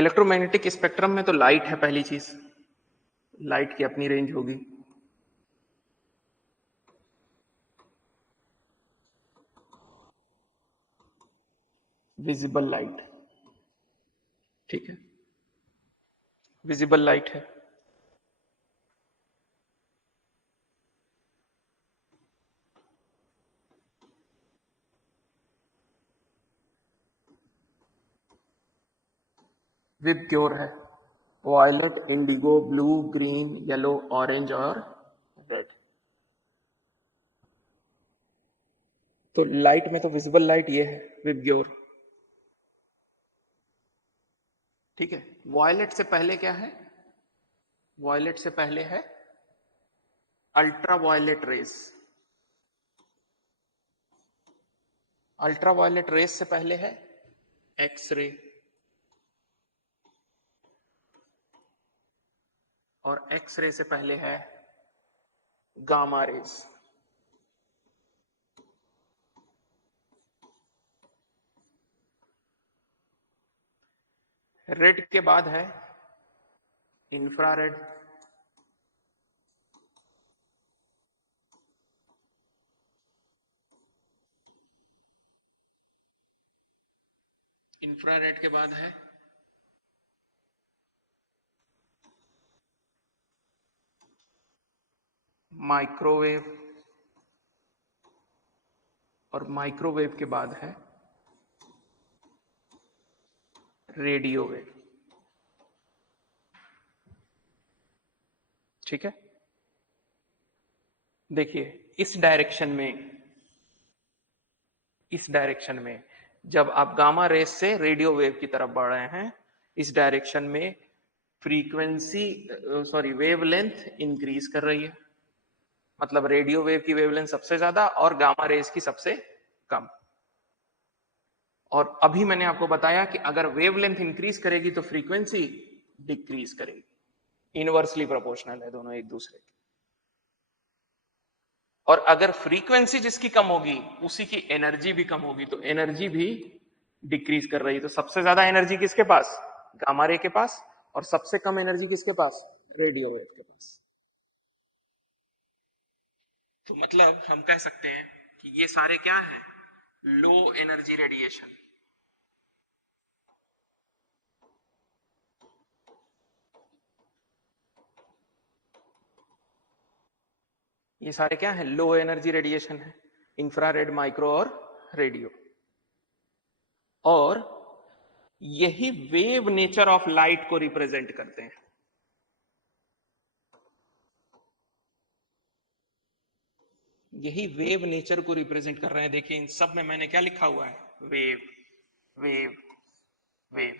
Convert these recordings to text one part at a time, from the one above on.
Electromagnetic spectrum में तो light है पहली चीज, लाइट की अपनी रेंज होगी। विजिबल लाइट, ठीक है, विजिबल लाइट है। विबग्योर है, violet, indigo, blue, green, yellow, orange और रेड। तो लाइट में तो विजिबल लाइट ये है विबग्योर, ठीक है। वायलेट से पहले क्या है? वायलेट से पहले है ultra violet rays. Ultra violet rays से पहले है एक्सरे, और एक्सरे से पहले है गामा रेस। रेड के बाद है इंफ्रारेड, इंफ्रारेड के बाद है माइक्रोवेव, और माइक्रोवेव के बाद है रेडियो वेव, ठीक है। देखिए इस डायरेक्शन में जब आप गामा रेस से रेडियो वेव की तरफ बढ़ रहे हैं, इस डायरेक्शन में फ्रीक्वेंसी वेवलेंथ इंक्रीज कर रही है। मतलब रेडियो वेव की वेवलेंथ सबसे ज्यादा और गामा रेस की सबसे कम। और अभी मैंने आपको बताया कि अगर वेवलेंथ इंक्रीज करेगी तो फ्रीक्वेंसी डिक्रीज करेगी, इनवर्सली प्रोपोर्शनल है दोनों एक दूसरे के। और अगर फ्रीक्वेंसी जिसकी कम होगी उसी की एनर्जी भी कम होगी, तो एनर्जी भी डिक्रीज कर रही है। तो सबसे ज्यादा एनर्जी किसके पास? गामा रे के पास। और सबसे कम एनर्जी किसके पास? रेडियो वेव के पास। तो मतलब हम कह सकते हैं कि ये सारे क्या हैं? लो एनर्जी रेडिएशन। ये सारे क्या है? लो एनर्जी रेडिएशन है, इंफ्रारेड, माइक्रो और रेडियो। और यही वेव नेचर ऑफ लाइट को रिप्रेजेंट करते हैं। यही वेव नेचर को रिप्रेजेंट कर रहे हैं। देखिए इन सब में मैंने क्या लिखा हुआ है? Wave, wave, wave.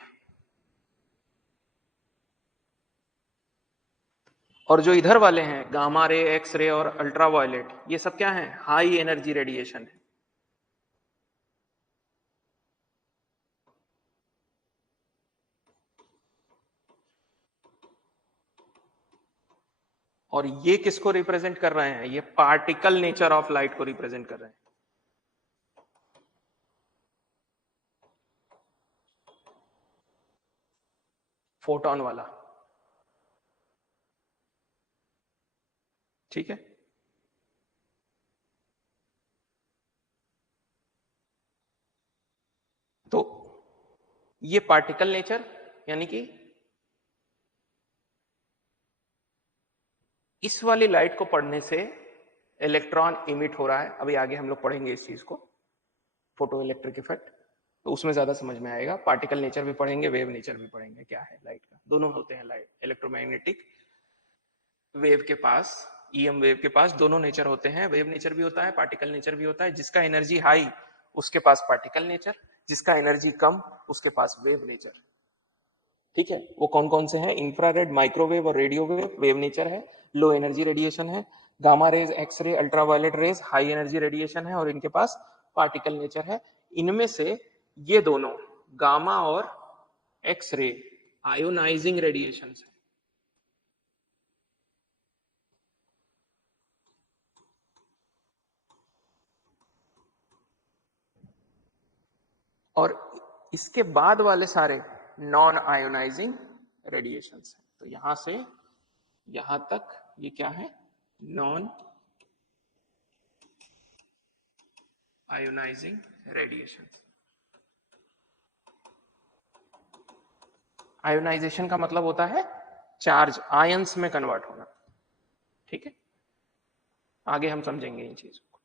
और जो इधर वाले हैं गामा रे, एक्स रे और अल्ट्रा वायलेट, ये सब क्या है? हाई एनर्जी रेडिएशन है। और ये किसको रिप्रेजेंट कर रहे हैं? ये पार्टिकल नेचर ऑफ लाइट को रिप्रेजेंट कर रहे हैं। फोटोन वाला, ठीक है। तो ये पार्टिकल नेचर यानी कि इस वाली लाइट को पढ़ने से इलेक्ट्रॉन इमिट हो रहा है। अभी आगे हम लोग पढ़ेंगे इस चीज को, फोटो इलेक्ट्रिक इफेक्ट, तो उसमें ज्यादा समझ में आएगा। पार्टिकल नेचर भी पढ़ेंगे, वेव नेचर भी पढ़ेंगे, क्या है लाइट का। दोनों होते हैं लाइट, इलेक्ट्रोमैग्नेटिक वेव के पास, ईएम वेव के पास दोनों नेचर होते हैं। वेव नेचर भी होता है, पार्टिकल नेचर भी होता है। जिसका एनर्जी हाई उसके पास पार्टिकल नेचर, जिसका एनर्जी कम उसके पास वेव नेचर, ठीक है। वो कौन कौन से हैं? इंफ्रारेड, माइक्रोवेव और रेडियो वेव वेव नेचर है। लो एनर्जी रेडिएशन है। Gamma rays, X-ray, ultraviolet rays high energy radiation है और इनके पास पार्टिकल नेचर है। इनमें से ये दोनों गामा और एक्सरे आयोनाइजिंग रेडिएशन है। और इसके बाद वाले सारे नॉन आयोनाइजिंग रेडिएशंस है। तो यहां से यहां तक ये क्या है, नॉन आयोनाइजिंग रेडिएशंस। आयोनाइजेशन का मतलब होता है चार्ज आयंस में कन्वर्ट होना, ठीक है। आगे हम समझेंगे इन चीजों को।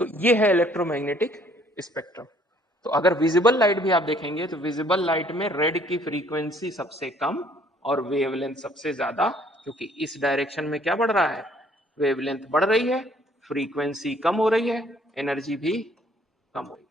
तो ये है इलेक्ट्रोमैग्नेटिक स्पेक्ट्रम। तो अगर विजिबल लाइट भी आप देखेंगे तो विजिबल लाइट में रेड की फ्रीक्वेंसी सबसे कम और वेवलेंथ सबसे ज्यादा, क्योंकि इस डायरेक्शन में क्या बढ़ रहा है, वेवलेंथ बढ़ रही है, फ्रीक्वेंसी कम हो रही है, एनर्जी भी कम हो रही है।